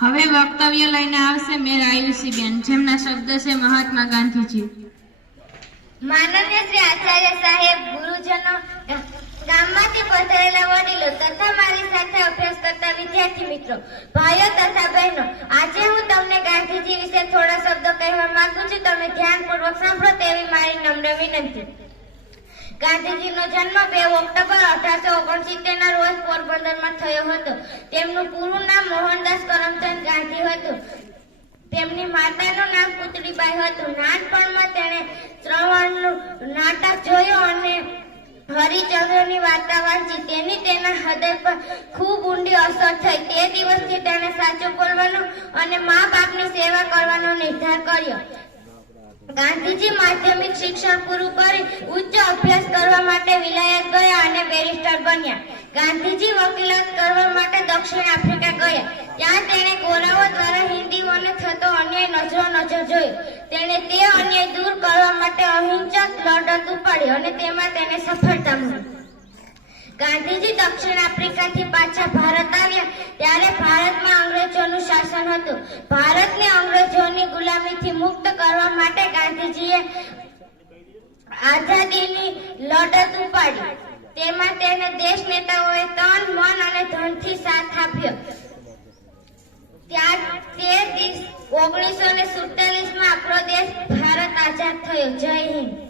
હવે વક્તવ્ય લઈને આવશે મેર આયુષીબેન, જેમના શબ્દ છે મહાત્મા ગાંધીજી. માનનીય શ્રી આચાર્ય સાહેબ, ગુરુજનો, ગામમાંથી પધારેલા વડીલો તથા મારી સાથે અભ્યાસ કરતા વિદ્યાર્થી મિત્રો, ભાઈઓ તથા બહેનો, આજે હું તમને ગાંધીજી વિશે થોડા શબ્દો કહેવા માંગુ છું. તમે ધ્યાનપૂર્વક સાંભળો તેવી મારી નમ્ર વિનંતી. ગાંધીજીનો જન્મ બે ઓક્ટોબર અઢારસો ઓગણસિત્તેર ના રોજ પોરબંદરમાં થયો હતો. તેમનું પૂરું નામ મોહનદાસ કરમચંદ ગાંધી હતું તેમની માતાનું નામ પુતળીબાઈ હતું નાનપણમાં તેણે શ્રવણનું નાટક જોયું અને હરિચંદ્રની વાર્તા વાંચી. તેની તેના હૃદય પર ખૂબ ઊંડી અસર થઈ. તે દિવસથી તેણે સાચું બોલવાનું અને મા બાપની સેવા કરવાનો નિર્ધાર કર્યો. ગાંધીજી માધ્યમિક શિક્ષણ પૂરું કરી ઉચ્ચ અભ્યાસ કરવા માટે વિલાયત ગયા અને બેરિસ્ટર બન્યા. ગાંધીજી વકીલાત કરવા માટે દક્ષિણ નજર તેણે તે અન્યાય દૂર કરવા માટે અહિંસક લડત ઉપાડી અને તેમાં તેને સફળતા મળી. ગાંધીજી દક્ષિણ આફ્રિકાથી પાછા ભારત આવ્યા ત્યારે ભારતમાં અંગ્રેજોનું શાસન હતું. ભારતને અંગ્રેજોની ગુલામીથી મુક્ત કરવા માટે ગાંધીજીએ આઝાદીની લડત ઉપાડી. તેમાં તેને દેશ નેતાઓએ તન, મન અને ધનથી સાથ આપ્યો. ત્યાં તે ઓગણીસો ને આપણો દેશ ભારત આઝાદ થયો. જય હિન્દ.